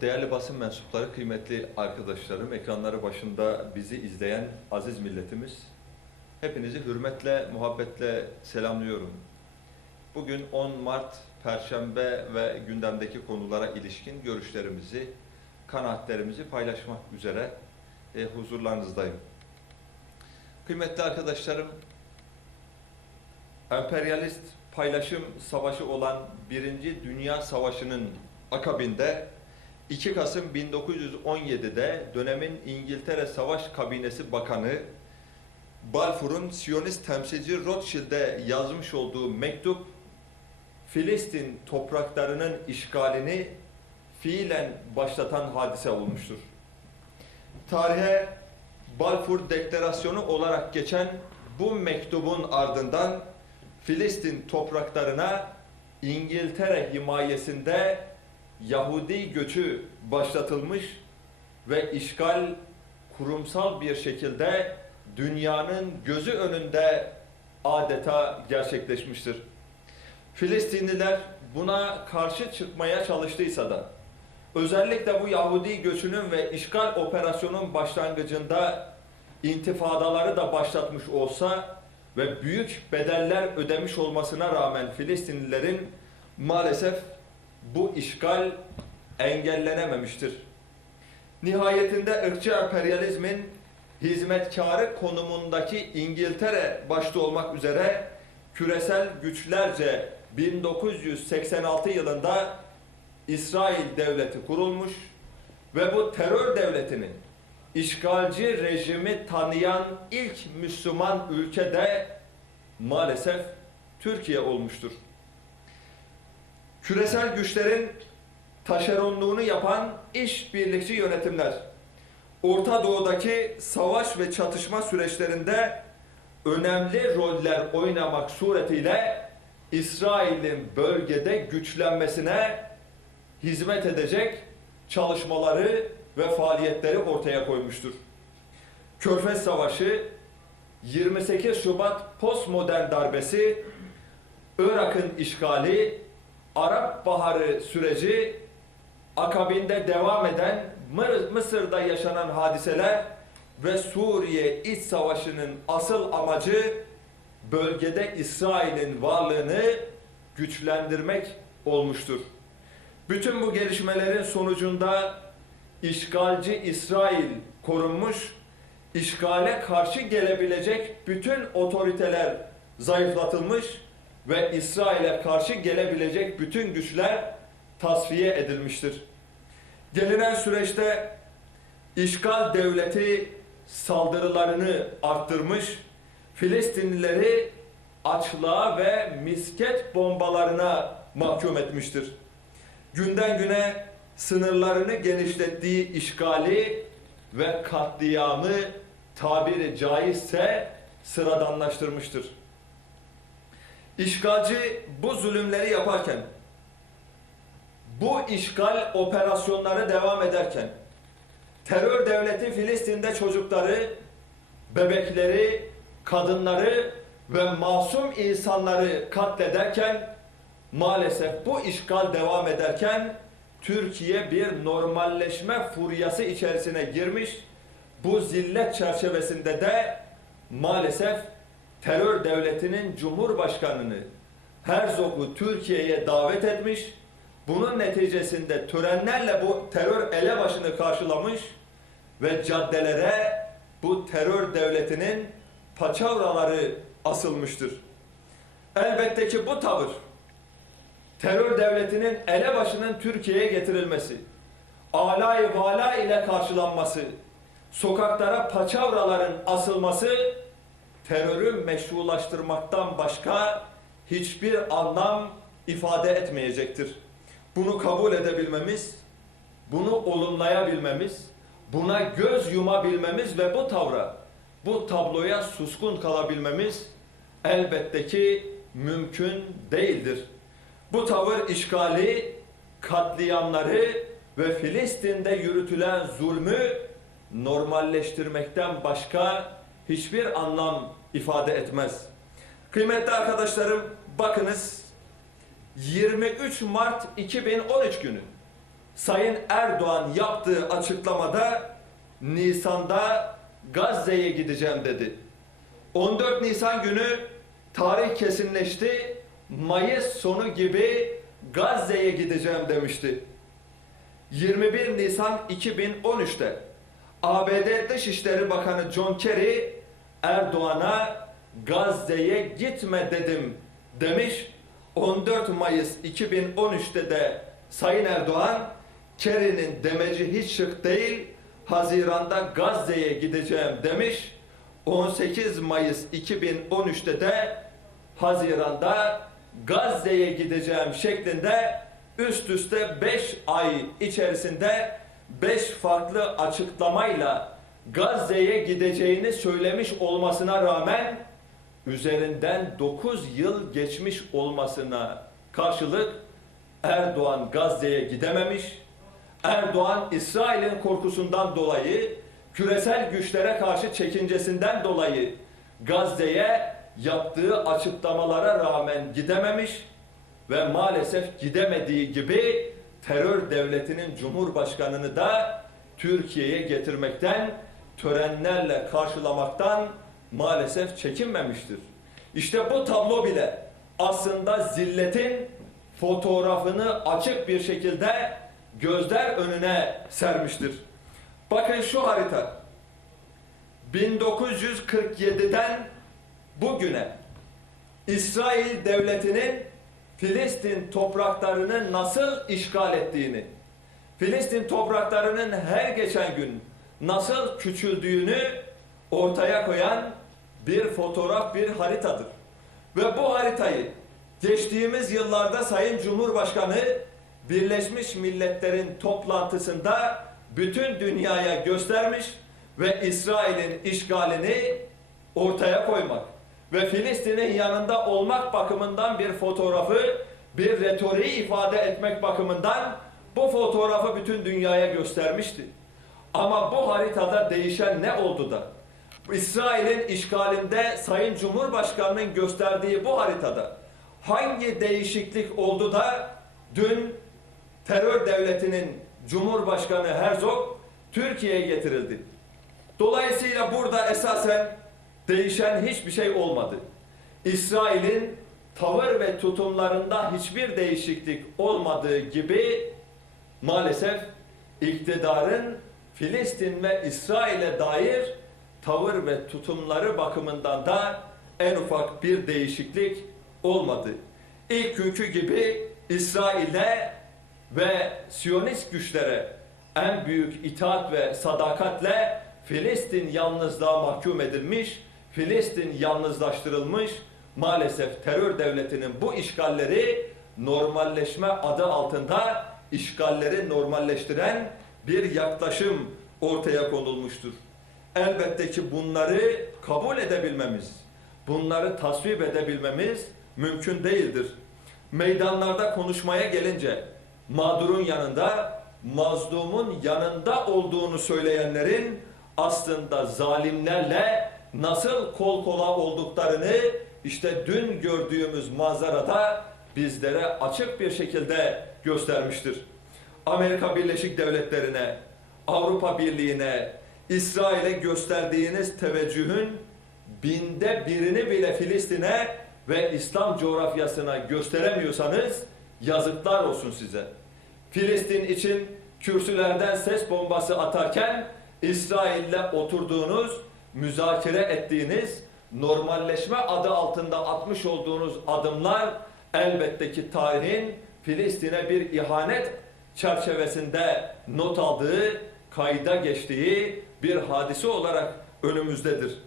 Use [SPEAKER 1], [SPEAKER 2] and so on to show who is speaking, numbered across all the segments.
[SPEAKER 1] değerli basın mensupları, kıymetli arkadaşlarım, ekranları başında bizi izleyen aziz milletimiz, hepinizi hürmetle, muhabbetle selamlıyorum. Bugün 10 Mart Perşembe ve gündemdeki konulara ilişkin görüşlerimizi, kanaatlerimizi paylaşmak üzere e, huzurlarınızdayım. Kıymetli arkadaşlarım, emperyalist paylaşım savaşı olan Birinci Dünya Savaşı'nın akabinde 2 Kasım 1917'de dönemin İngiltere Savaş Kabinesi Bakanı Balfour'un Siyonist temsilci Rothschild'e yazmış olduğu mektup Filistin topraklarının işgalini fiilen başlatan hadise olmuştur. Tarihe Balfour Deklarasyonu olarak geçen bu mektubun ardından Filistin topraklarına İngiltere himayesinde Yahudi göçü başlatılmış ve işgal kurumsal bir şekilde dünyanın gözü önünde adeta gerçekleşmiştir. Filistinliler buna karşı çıkmaya çalıştıysa da özellikle bu Yahudi göçünün ve işgal operasyonun başlangıcında intifadaları da başlatmış olsa ve büyük bedeller ödemiş olmasına rağmen Filistinlilerin maalesef bu işgal engellenememiştir. Nihayetinde ırkçı emperyalizmin hizmetkarı konumundaki İngiltere başta olmak üzere küresel güçlerce 1986 yılında İsrail devleti kurulmuş ve bu terör devletinin işgalci rejimi tanıyan ilk Müslüman ülke de maalesef Türkiye olmuştur. Küresel güçlerin taşeronluğunu yapan işbirlikçi yönetimler, Orta Doğu'daki savaş ve çatışma süreçlerinde önemli roller oynamak suretiyle İsrail'in bölgede güçlenmesine hizmet edecek çalışmaları ve faaliyetleri ortaya koymuştur. Körfez Savaşı, 28 Şubat postmodern darbesi, Irak'ın işgali, Arap Baharı süreci, akabinde devam eden Mısır'da yaşanan hadiseler ve Suriye iç savaşının asıl amacı bölgede İsrail'in varlığını güçlendirmek olmuştur. Bütün bu gelişmelerin sonucunda işgalci İsrail korunmuş, işgale karşı gelebilecek bütün otoriteler zayıflatılmış ve İsrail'e karşı gelebilecek bütün güçler tasfiye edilmiştir. Gelinen süreçte işgal devleti saldırılarını arttırmış, Filistinlileri açlığa ve misket bombalarına mahkum etmiştir. Günden güne sınırlarını genişlettiği işgali ve katliamı tabiri caizse sıradanlaştırmıştır. İşgalci bu zulümleri yaparken, bu işgal operasyonları devam ederken, terör devleti Filistin'de çocukları, bebekleri, kadınları ve masum insanları katlederken, maalesef bu işgal devam ederken, Türkiye bir normalleşme furyası içerisine girmiş. Bu zillet çerçevesinde de maalesef terör devletinin cumhurbaşkanını Herzog'u Türkiye'ye davet etmiş. Bunun neticesinde törenlerle bu terör elebaşını karşılamış ve caddelere bu terör devletinin paçavraları asılmıştır. Elbette ki bu tavır terör devletinin elebaşının Türkiye'ye getirilmesi, alay vala ile karşılanması, sokaklara paçavraların asılması terörü meşrulaştırmaktan başka hiçbir anlam ifade etmeyecektir. Bunu kabul edebilmemiz, bunu olumlayabilmemiz, buna göz yumabilmemiz ve bu tavra, bu tabloya suskun kalabilmemiz elbette ki mümkün değildir. Bu tavır işgali, katliamları ve Filistin'de yürütülen zulmü normalleştirmekten başka hiçbir anlam ifade etmez. Kıymetli arkadaşlarım bakınız 23 Mart 2013 günü Sayın Erdoğan yaptığı açıklamada Nisan'da Gazze'ye gideceğim dedi. 14 Nisan günü tarih kesinleşti. Mayıs sonu gibi Gazze'ye gideceğim demişti. 21 Nisan 2013'te ABD Dışişleri Bakanı John Kerry Erdoğan'a Gazze'ye gitme dedim demiş. 14 Mayıs 2013'te de Sayın Erdoğan Kerry'nin demeci hiç şık değil Haziran'da Gazze'ye gideceğim demiş. 18 Mayıs 2013'te de Haziran'da Gazze'ye gideceğim şeklinde üst üste 5 ay içerisinde 5 farklı açıklamayla Gazze'ye gideceğini söylemiş olmasına rağmen üzerinden 9 yıl geçmiş olmasına karşılık Erdoğan Gazze'ye gidememiş. Erdoğan İsrail'in korkusundan dolayı küresel güçlere karşı çekincesinden dolayı Gazze'ye yaptığı açıklamalara rağmen gidememiş ve maalesef gidemediği gibi terör devletinin cumhurbaşkanını da Türkiye'ye getirmekten, törenlerle karşılamaktan maalesef çekinmemiştir. İşte bu tablo bile aslında zilletin fotoğrafını açık bir şekilde gözler önüne sermiştir. Bakın şu harita. 1947'den bugüne İsrail devletinin Filistin topraklarını nasıl işgal ettiğini, Filistin topraklarının her geçen gün nasıl küçüldüğünü ortaya koyan bir fotoğraf, bir haritadır. Ve bu haritayı geçtiğimiz yıllarda Sayın Cumhurbaşkanı Birleşmiş Milletler'in toplantısında bütün dünyaya göstermiş ve İsrail'in işgalini ortaya koymak ve Filistin'in yanında olmak bakımından bir fotoğrafı, bir retoriği ifade etmek bakımından bu fotoğrafı bütün dünyaya göstermişti. Ama bu haritada değişen ne oldu da? İsrail'in işgalinde Sayın Cumhurbaşkanı'nın gösterdiği bu haritada hangi değişiklik oldu da dün terör devletinin Cumhurbaşkanı Herzog Türkiye'ye getirildi. Dolayısıyla burada esasen değişen hiçbir şey olmadı. İsrail'in tavır ve tutumlarında hiçbir değişiklik olmadığı gibi maalesef iktidarın Filistin ve İsrail'e dair tavır ve tutumları bakımından da en ufak bir değişiklik olmadı. İlk günkü gibi İsrail'e ve Siyonist güçlere en büyük itaat ve sadakatle Filistin yalnızlığa mahkum edilmiş, Filistin yalnızlaştırılmış, maalesef terör devletinin bu işgalleri normalleşme adı altında işgalleri normalleştiren bir yaklaşım ortaya konulmuştur. Elbette ki bunları kabul edebilmemiz, bunları tasvip edebilmemiz mümkün değildir. Meydanlarda konuşmaya gelince mağdurun yanında, mazlumun yanında olduğunu söyleyenlerin aslında zalimlerle nasıl kol kola olduklarını işte dün gördüğümüz manzarada bizlere açık bir şekilde göstermiştir. Amerika Birleşik Devletleri'ne, Avrupa Birliği'ne, İsrail'e gösterdiğiniz teveccühün binde birini bile Filistin'e ve İslam coğrafyasına gösteremiyorsanız yazıklar olsun size. Filistin için kürsülerden ses bombası atarken İsrail'le oturduğunuz, müzakere ettiğiniz, normalleşme adı altında atmış olduğunuz adımlar elbette ki tarihin Filistin'e bir ihanet çerçevesinde not aldığı, kayda geçtiği bir hadise olarak önümüzdedir.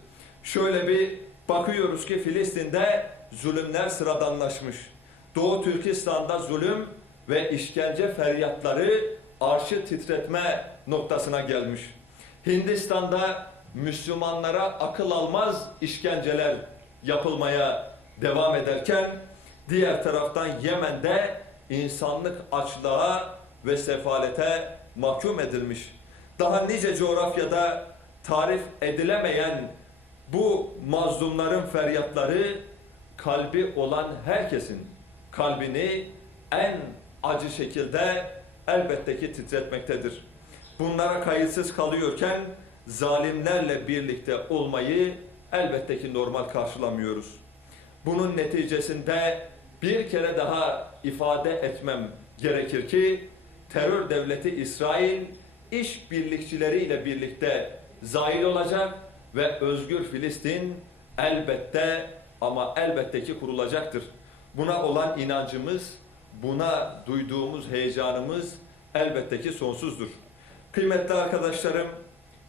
[SPEAKER 1] Şöyle bir bakıyoruz ki Filistin'de zulümler sıradanlaşmış. Doğu Türkistan'da zulüm ve işkence feryatları arşı titretme noktasına gelmiş. Hindistan'da Müslümanlara akıl almaz işkenceler yapılmaya devam ederken diğer taraftan Yemen'de insanlık açlığa ve sefalete mahkum edilmiş. Daha nice coğrafyada tarif edilemeyen bu mazlumların feryatları kalbi olan herkesin kalbini en acı şekilde elbette ki titretmektedir. Bunlara kayıtsız kalıyorken zalimlerle birlikte olmayı elbette ki normal karşılamıyoruz. Bunun neticesinde bir kere daha ifade etmem gerekir ki terör devleti İsrail iş birlikçileriyle birlikte zahil olacak ve özgür Filistin elbette ama elbette ki kurulacaktır. Buna olan inancımız, buna duyduğumuz heyecanımız elbette ki sonsuzdur. Kıymetli arkadaşlarım,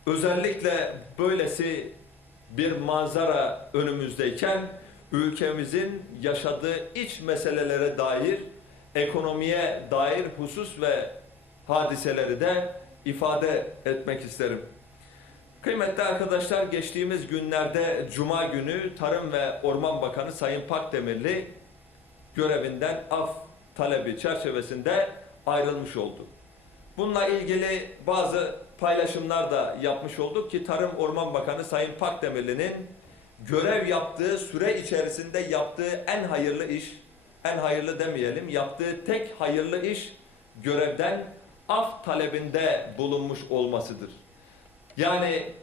[SPEAKER 1] özellikle böylesi bir manzara önümüzdeyken ülkemizin yaşadığı iç meselelere dair, ekonomiye dair husus ve hadiseleri de ifade etmek isterim. Kıymetli arkadaşlar geçtiğimiz günlerde Cuma günü Tarım ve Orman Bakanı Sayın Pakdemirli görevinden af talebi çerçevesinde ayrılmış oldu. Bununla ilgili bazı paylaşımlar da yapmış olduk ki Tarım Orman Bakanı Sayın Pakdemirli'nin görev yaptığı süre içerisinde yaptığı en hayırlı iş, en hayırlı demeyelim, yaptığı tek hayırlı iş görevden af talebinde bulunmuş olmasıdır. Yani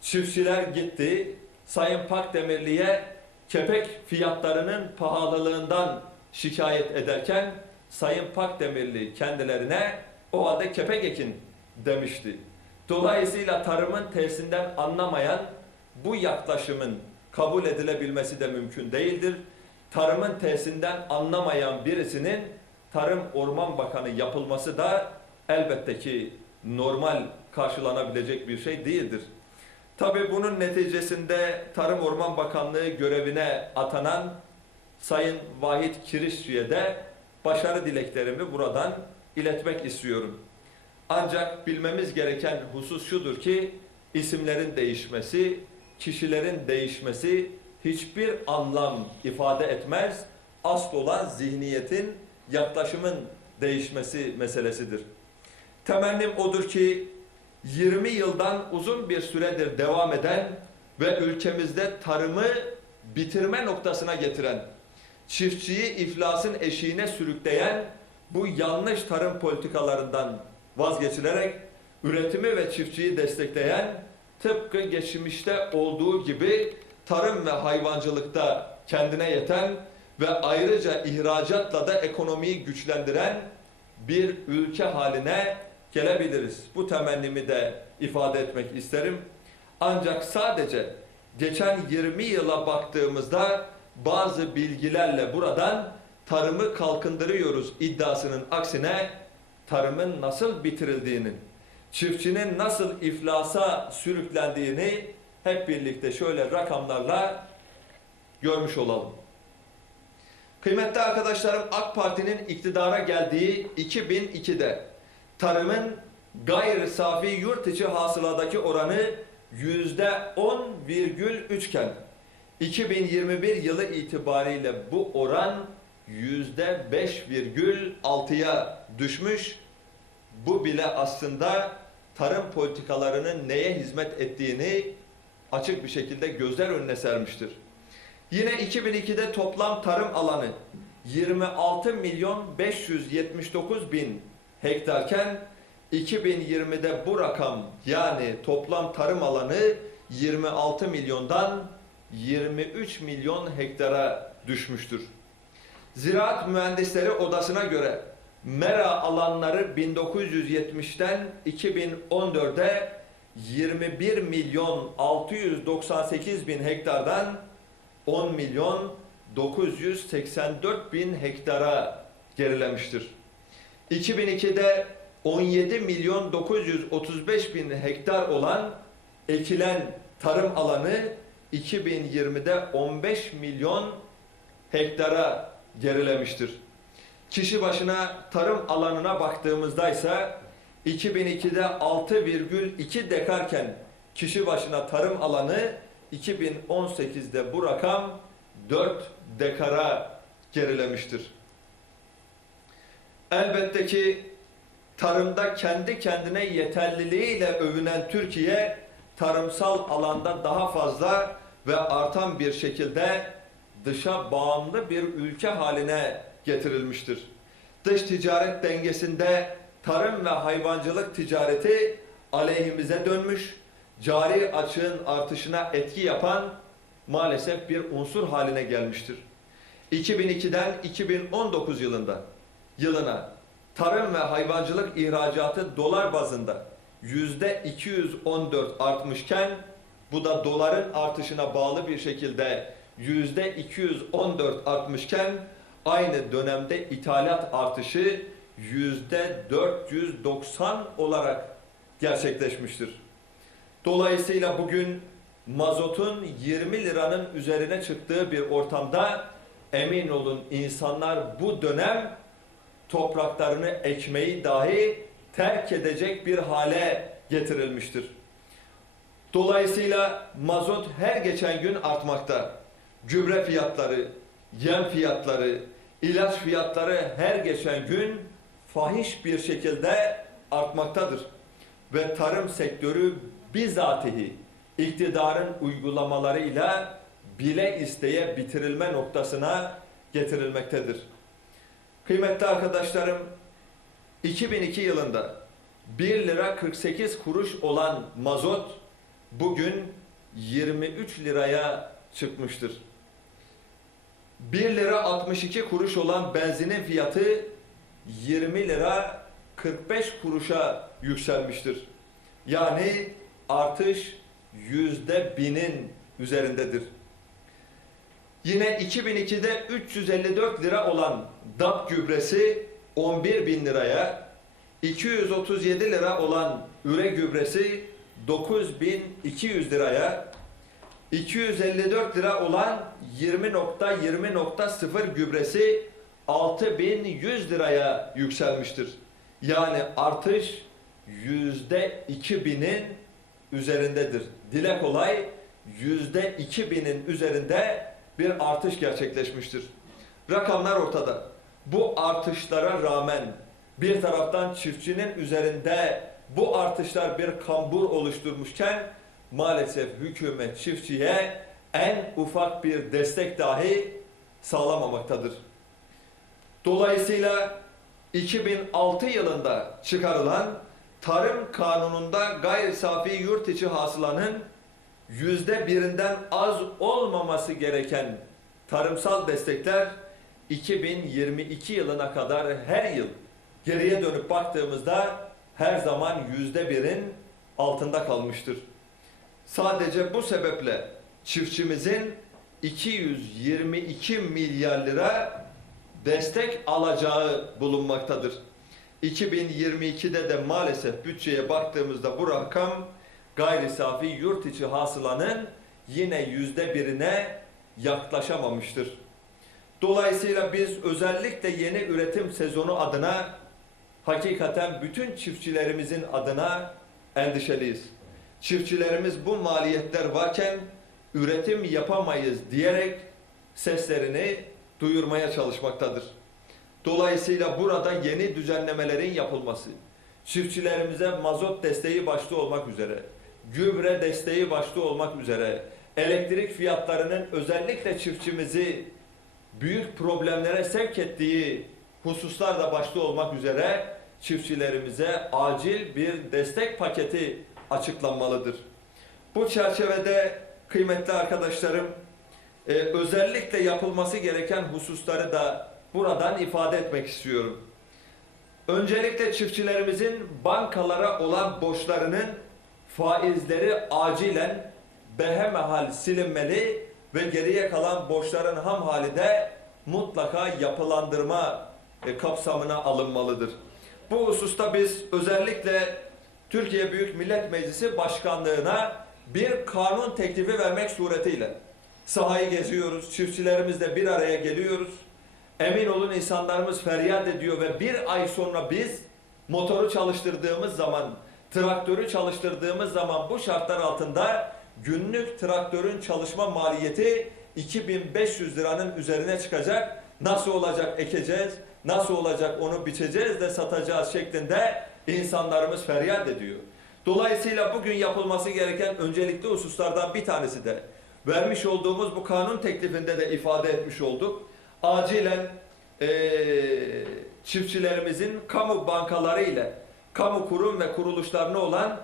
[SPEAKER 1] çiftçiler gitti, Sayın Pakdemirli'ye kepek fiyatlarının pahalılığından şikayet ederken Sayın Pakdemirli kendilerine o halde kepek ekin demişti. Dolayısıyla tarımın tersinden anlamayan bu yaklaşımın kabul edilebilmesi de mümkün değildir. Tarımın tersinden anlamayan birisinin Tarım Orman Bakanı yapılması da elbette ki normal karşılanabilecek bir şey değildir. Tabi bunun neticesinde Tarım Orman Bakanlığı görevine atanan Sayın Vahit Kirişçi'ye de başarı dileklerimi buradan iletmek istiyorum. Ancak bilmemiz gereken husus şudur ki isimlerin değişmesi, kişilerin değişmesi hiçbir anlam ifade etmez. Asıl olan zihniyetin, yaklaşımın değişmesi meselesidir. Temennim odur ki 20 yıldan uzun bir süredir devam eden ve ülkemizde tarımı bitirme noktasına getiren, çiftçiyi iflasın eşiğine sürükleyen bu yanlış tarım politikalarından vazgeçilerek üretimi ve çiftçiyi destekleyen tıpkı geçmişte olduğu gibi tarım ve hayvancılıkta kendine yeten ve ayrıca ihracatla da ekonomiyi güçlendiren bir ülke haline gelebiliriz. Bu temennimi de ifade etmek isterim. Ancak sadece geçen 20 yıla baktığımızda bazı bilgilerle buradan tarımı kalkındırıyoruz iddiasının aksine tarımın nasıl bitirildiğinin, çiftçinin nasıl iflasa sürüklendiğini hep birlikte şöyle rakamlarla görmüş olalım. Kıymetli arkadaşlarım AK Parti'nin iktidara geldiği 2002'de tarımın gayri safi yurt içi hasıladaki oranı yüzde 10,3 iken 2021 yılı itibariyle bu oran yüzde 5,6'ya düşmüş. Bu bile aslında tarım politikalarının neye hizmet ettiğini açık bir şekilde gözler önüne sermiştir. Yine 2002'de toplam tarım alanı 26 milyon 579 bin hektarken 2020'de bu rakam yani toplam tarım alanı 26 milyondan 23 milyon hektara düşmüştür. Ziraat Mühendisleri Odası'na göre mera alanları 1970'ten 2014'e 21 milyon 698 bin hektardan 10 milyon 984 bin hektara gerilemiştir. 2002'de 17 milyon 935 bin hektar olan ekilen tarım alanı 2020'de 15 milyon hektara gerilemiştir. Kişi başına tarım alanına baktığımızda ise 2002'de 6,2 dekarken kişi başına tarım alanı 2018'de bu rakam 4 dekara gerilemiştir. Elbette ki tarımda kendi kendine yeterliliğiyle övünen Türkiye tarımsal alanda daha fazla ve artan bir şekilde dışa bağımlı bir ülke haline getirilmiştir. Dış ticaret dengesinde tarım ve hayvancılık ticareti aleyhimize dönmüş, cari açığın artışına etki yapan maalesef bir unsur haline gelmiştir. 2002'den 2019 yılında yılına tarım ve hayvancılık ihracatı dolar bazında yüzde 214 artmışken bu da doların artışına bağlı bir şekilde yüzde 214 artmışken aynı dönemde ithalat artışı yüzde 490 olarak gerçekleşmiştir. Dolayısıyla bugün mazotun 20 liranın üzerine çıktığı bir ortamda emin olun insanlar bu dönem topraklarını ekmeği dahi terk edecek bir hale getirilmiştir. Dolayısıyla mazot her geçen gün artmakta. Gübre fiyatları, yem fiyatları, ilaç fiyatları her geçen gün fahiş bir şekilde artmaktadır. Ve tarım sektörü bizatihi iktidarın uygulamalarıyla bile isteye bitirilme noktasına getirilmektedir. Kıymetli arkadaşlarım, 2002 yılında 1 lira 48 kuruş olan mazot bugün 23 liraya çıkmıştır. 1 lira 62 kuruş olan benzinin fiyatı 20 lira 45 kuruşa yükselmiştir. Yani artış yüzde binin üzerindedir. Yine 2002'de 354 lira olan DAP gübresi 11 bin liraya, 237 lira olan üre gübresi 9200 liraya, 254 lira olan 20.20.0 gübresi 6100 liraya yükselmiştir. Yani artış yüzde 2000'in üzerindedir. Dile kolay yüzde 2000'in üzerinde bir artış gerçekleşmiştir. Rakamlar ortada. Bu artışlara rağmen bir taraftan çiftçinin üzerinde bu artışlar bir kambur oluşturmuşken maalesef hükümet çiftçiye en ufak bir destek dahi sağlamamaktadır. Dolayısıyla 2006 yılında çıkarılan tarım kanununda gayri safi yurt içi hasılanın yüzde birinden az olmaması gereken tarımsal destekler 2022 yılına kadar her yıl geriye dönüp baktığımızda her zaman yüzde birin altında kalmıştır. Sadece bu sebeple çiftçimizin 222 milyar lira destek alacağı bulunmaktadır. 2022'de de maalesef bütçeye baktığımızda bu rakam gayri safi yurt içi hasılanın yine yüzde birine yaklaşamamıştır. Dolayısıyla biz özellikle yeni üretim sezonu adına hakikaten bütün çiftçilerimizin adına endişeliyiz. Çiftçilerimiz bu maliyetler varken üretim yapamayız diyerek seslerini duyurmaya çalışmaktadır. Dolayısıyla burada yeni düzenlemelerin yapılması, çiftçilerimize mazot desteği başta olmak üzere, gübre desteği başta olmak üzere, elektrik fiyatlarının özellikle çiftçimizi büyük problemlere sevk ettiği hususlar da başta olmak üzere çiftçilerimize acil bir destek paketi açıklanmalıdır. Bu çerçevede kıymetli arkadaşlarım e, özellikle yapılması gereken hususları da buradan ifade etmek istiyorum. Öncelikle çiftçilerimizin bankalara olan borçlarının faizleri acilen behemehal silinmeli ve geriye kalan borçların ham hali de mutlaka yapılandırma e, kapsamına alınmalıdır. Bu hususta biz özellikle Türkiye Büyük Millet Meclisi Başkanlığına bir kanun teklifi vermek suretiyle sahayı geziyoruz, çiftçilerimizle bir araya geliyoruz. Emin olun insanlarımız feryat ediyor ve bir ay sonra biz motoru çalıştırdığımız zaman, traktörü çalıştırdığımız zaman bu şartlar altında günlük traktörün çalışma maliyeti 2500 liranın üzerine çıkacak. Nasıl olacak ekeceğiz, nasıl olacak onu biçeceğiz de satacağız şeklinde insanlarımız feryat ediyor. Dolayısıyla bugün yapılması gereken öncelikli hususlardan bir tanesi de vermiş olduğumuz bu kanun teklifinde de ifade etmiş olduk. Acilen eee çiftçilerimizin kamu bankaları ile kamu kurum ve kuruluşlarına olan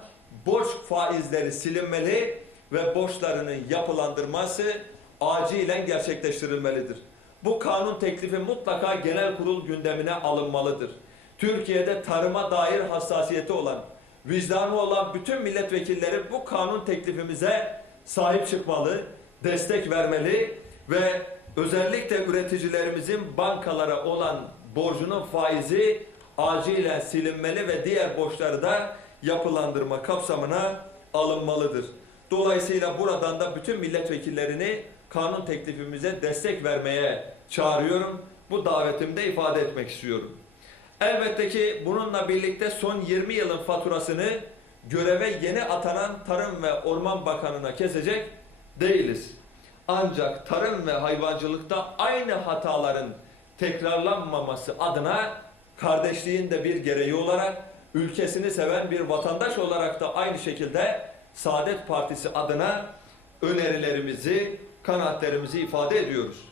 [SPEAKER 1] borç faizleri silinmeli ve borçlarının yapılandırması acilen gerçekleştirilmelidir. Bu kanun teklifi mutlaka genel kurul gündemine alınmalıdır. Türkiye'de tarıma dair hassasiyeti olan, vicdanı olan bütün milletvekilleri bu kanun teklifimize sahip çıkmalı, destek vermeli ve özellikle üreticilerimizin bankalara olan borcunun faizi acilen silinmeli ve diğer borçları da yapılandırma kapsamına alınmalıdır. Dolayısıyla buradan da bütün milletvekillerini kanun teklifimize destek vermeye çağırıyorum. Bu davetimde ifade etmek istiyorum. Elbette ki bununla birlikte son 20 yılın faturasını göreve yeni atanan Tarım ve Orman Bakanı'na kesecek değiliz. Ancak tarım ve hayvancılıkta aynı hataların tekrarlanmaması adına kardeşliğin de bir gereği olarak ülkesini seven bir vatandaş olarak da aynı şekilde Saadet Partisi adına önerilerimizi, kanaatlerimizi ifade ediyoruz.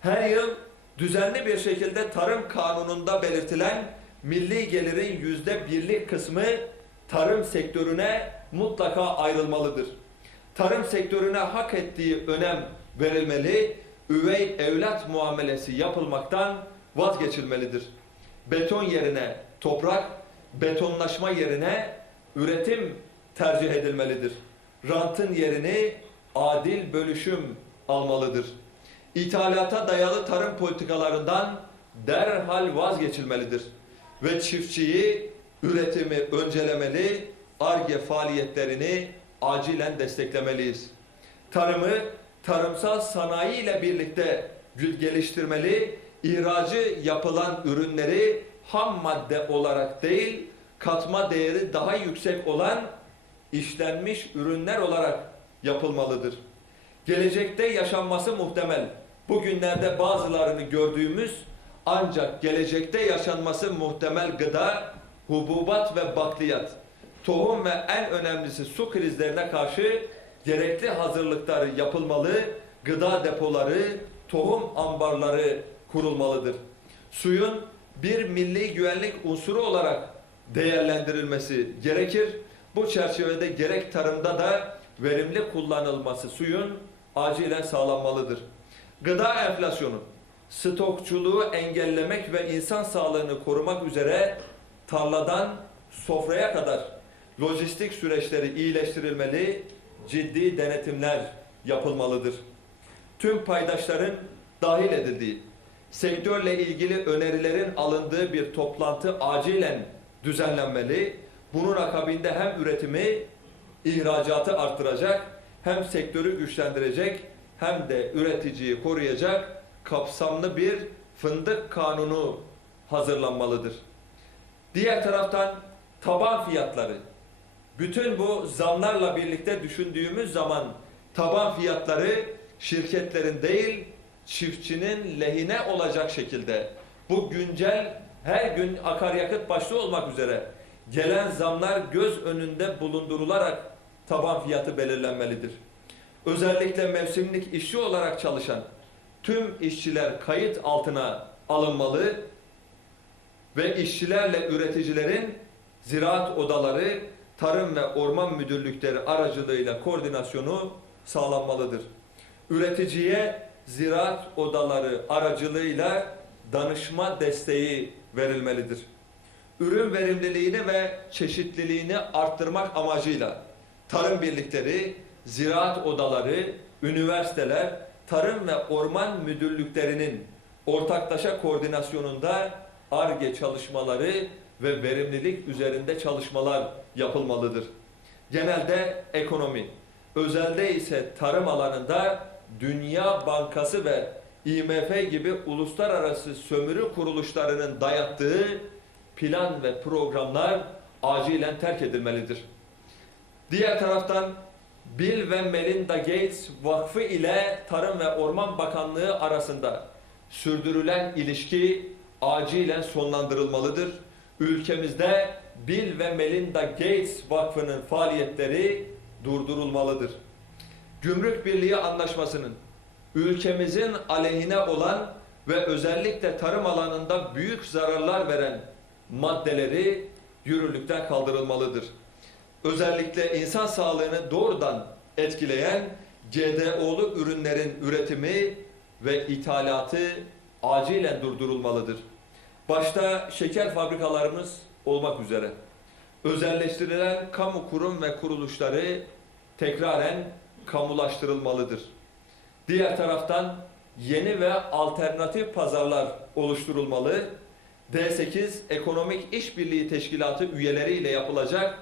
[SPEAKER 1] Her yıl düzenli bir şekilde tarım kanununda belirtilen milli gelirin yüzde birlik kısmı tarım sektörüne mutlaka ayrılmalıdır. Tarım sektörüne hak ettiği önem verilmeli, üvey evlat muamelesi yapılmaktan vazgeçilmelidir. Beton yerine toprak, betonlaşma yerine üretim tercih edilmelidir. Rantın yerini adil bölüşüm almalıdır. İthalata dayalı tarım politikalarından derhal vazgeçilmelidir. Ve çiftçiyi, üretimi öncelemeli, ARGE faaliyetlerini acilen desteklemeliyiz. Tarımı, tarımsal sanayi ile birlikte geliştirmeli, ihracı yapılan ürünleri ham madde olarak değil, katma değeri daha yüksek olan işlenmiş ürünler olarak yapılmalıdır. Gelecekte yaşanması muhtemel. Bugünlerde bazılarını gördüğümüz ancak gelecekte yaşanması muhtemel gıda, hububat ve bakliyat, tohum ve en önemlisi su krizlerine karşı gerekli hazırlıklar yapılmalı, gıda depoları, tohum ambarları kurulmalıdır. Suyun bir milli güvenlik unsuru olarak değerlendirilmesi gerekir. Bu çerçevede gerek tarımda da verimli kullanılması suyun acilen sağlanmalıdır. Gıda enflasyonu, stokçuluğu engellemek ve insan sağlığını korumak üzere tarladan sofraya kadar lojistik süreçleri iyileştirilmeli, ciddi denetimler yapılmalıdır. Tüm paydaşların dahil edildiği, sektörle ilgili önerilerin alındığı bir toplantı acilen düzenlenmeli. Bunun akabinde hem üretimi, ihracatı arttıracak, hem sektörü güçlendirecek, hem de üreticiyi koruyacak kapsamlı bir fındık kanunu hazırlanmalıdır. Diğer taraftan taban fiyatları. Bütün bu zamlarla birlikte düşündüğümüz zaman taban fiyatları şirketlerin değil çiftçinin lehine olacak şekilde bu güncel her gün akaryakıt başta olmak üzere gelen zamlar göz önünde bulundurularak taban fiyatı belirlenmelidir. Özellikle mevsimlik işçi olarak çalışan tüm işçiler kayıt altına alınmalı ve işçilerle üreticilerin ziraat odaları, tarım ve orman müdürlükleri aracılığıyla koordinasyonu sağlanmalıdır. Üreticiye ziraat odaları aracılığıyla danışma desteği verilmelidir. Ürün verimliliğini ve çeşitliliğini arttırmak amacıyla tarım birlikleri, ziraat odaları, üniversiteler, tarım ve orman müdürlüklerinin ortaklaşa koordinasyonunda ARGE çalışmaları ve verimlilik üzerinde çalışmalar yapılmalıdır. Genelde ekonomi, özelde ise tarım alanında Dünya Bankası ve IMF gibi uluslararası sömürü kuruluşlarının dayattığı plan ve programlar acilen terk edilmelidir. Diğer taraftan Bill ve Melinda Gates Vakfı ile Tarım ve Orman Bakanlığı arasında sürdürülen ilişki acilen sonlandırılmalıdır. Ülkemizde Bill ve Melinda Gates Vakfı'nın faaliyetleri durdurulmalıdır. Gümrük Birliği Anlaşması'nın ülkemizin aleyhine olan ve özellikle tarım alanında büyük zararlar veren maddeleri yürürlükten kaldırılmalıdır. Özellikle insan sağlığını doğrudan etkileyen GDO'lu ürünlerin üretimi ve ithalatı acilen durdurulmalıdır. Başta şeker fabrikalarımız olmak üzere özelleştirilen kamu kurum ve kuruluşları tekraren kamulaştırılmalıdır. Diğer taraftan yeni ve alternatif pazarlar oluşturulmalı. D8 Ekonomik İşbirliği Teşkilatı üyeleriyle yapılacak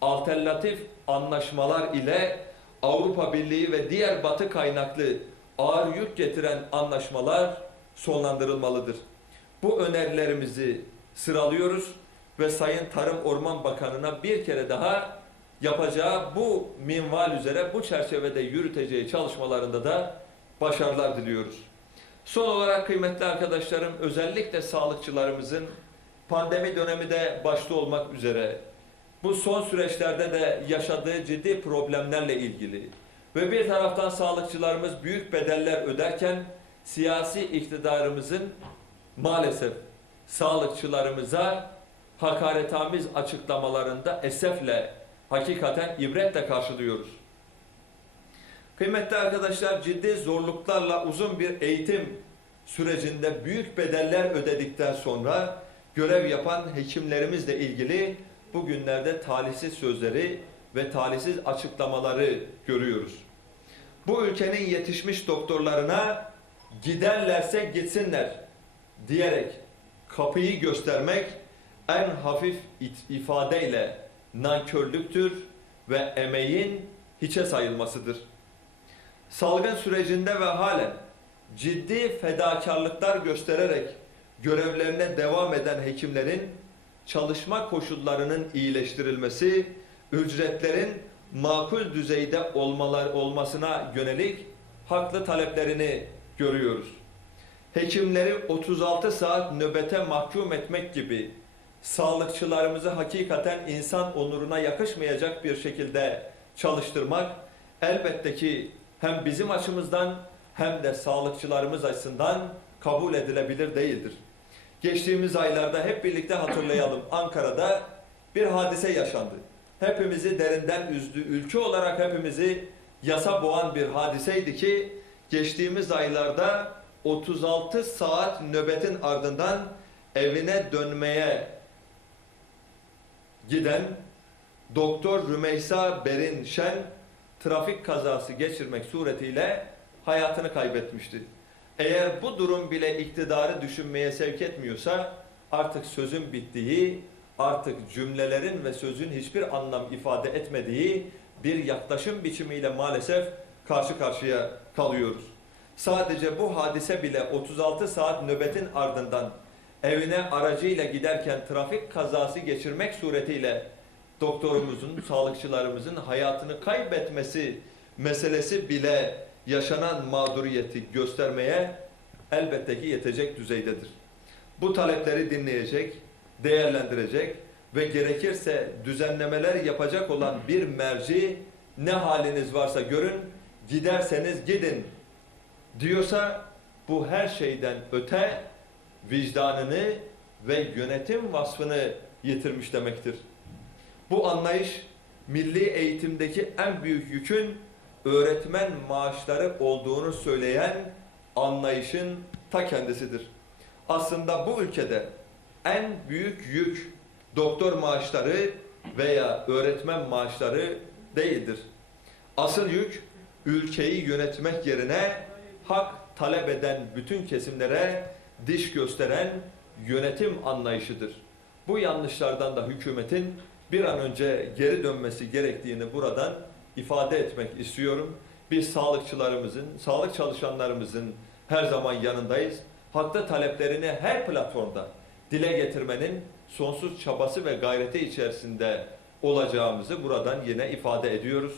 [SPEAKER 1] alternatif anlaşmalar ile Avrupa Birliği ve diğer batı kaynaklı ağır yük getiren anlaşmalar sonlandırılmalıdır. Bu önerilerimizi sıralıyoruz ve Sayın Tarım Orman Bakanı'na bir kere daha yapacağı bu minval üzere bu çerçevede yürüteceği çalışmalarında da başarılar diliyoruz. Son olarak kıymetli arkadaşlarım özellikle sağlıkçılarımızın pandemi dönemi de başta olmak üzere bu son süreçlerde de yaşadığı ciddi problemlerle ilgili ve bir taraftan sağlıkçılarımız büyük bedeller öderken siyasi iktidarımızın maalesef sağlıkçılarımıza hakaretamiz açıklamalarında esefle hakikaten ibretle karşılıyoruz. Kıymetli arkadaşlar ciddi zorluklarla uzun bir eğitim sürecinde büyük bedeller ödedikten sonra görev yapan hekimlerimizle ilgili bugünlerde talihsiz sözleri ve talihsiz açıklamaları görüyoruz. Bu ülkenin yetişmiş doktorlarına giderlerse gitsinler diyerek kapıyı göstermek en hafif ifadeyle nankörlüktür ve emeğin hiçe sayılmasıdır. Salgın sürecinde ve halen ciddi fedakarlıklar göstererek görevlerine devam eden hekimlerin çalışma koşullarının iyileştirilmesi, ücretlerin makul düzeyde olmalar, olmasına yönelik haklı taleplerini görüyoruz. Hekimleri 36 saat nöbete mahkum etmek gibi sağlıkçılarımızı hakikaten insan onuruna yakışmayacak bir şekilde çalıştırmak elbette ki hem bizim açımızdan hem de sağlıkçılarımız açısından kabul edilebilir değildir. Geçtiğimiz aylarda hep birlikte hatırlayalım. Ankara'da bir hadise yaşandı. Hepimizi derinden üzdü. Ülke olarak hepimizi yasa boğan bir hadiseydi ki geçtiğimiz aylarda 36 saat nöbetin ardından evine dönmeye giden Doktor Rümeysa Berin Şen trafik kazası geçirmek suretiyle hayatını kaybetmişti. Eğer bu durum bile iktidarı düşünmeye sevk etmiyorsa artık sözün bittiği, artık cümlelerin ve sözün hiçbir anlam ifade etmediği bir yaklaşım biçimiyle maalesef karşı karşıya kalıyoruz. Sadece bu hadise bile 36 saat nöbetin ardından evine aracıyla giderken trafik kazası geçirmek suretiyle doktorumuzun, sağlıkçılarımızın hayatını kaybetmesi meselesi bile yaşanan mağduriyeti göstermeye elbette ki yetecek düzeydedir. Bu talepleri dinleyecek, değerlendirecek ve gerekirse düzenlemeler yapacak olan bir merci ne haliniz varsa görün, giderseniz gidin diyorsa bu her şeyden öte vicdanını ve yönetim vasfını yitirmiş demektir. Bu anlayış milli eğitimdeki en büyük yükün öğretmen maaşları olduğunu söyleyen anlayışın ta kendisidir. Aslında bu ülkede en büyük yük doktor maaşları veya öğretmen maaşları değildir. Asıl yük ülkeyi yönetmek yerine hak talep eden bütün kesimlere diş gösteren yönetim anlayışıdır. Bu yanlışlardan da hükümetin bir an önce geri dönmesi gerektiğini buradan ifade etmek istiyorum. Biz sağlıkçılarımızın, sağlık çalışanlarımızın her zaman yanındayız. Haklı taleplerini her platformda dile getirmenin sonsuz çabası ve gayreti içerisinde olacağımızı buradan yine ifade ediyoruz.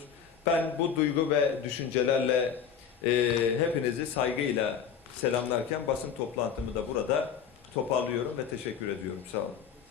[SPEAKER 1] Ben bu duygu ve düşüncelerle e, hepinizi saygıyla selamlarken basın toplantımı da burada toparlıyorum ve teşekkür ediyorum. Sağ olun.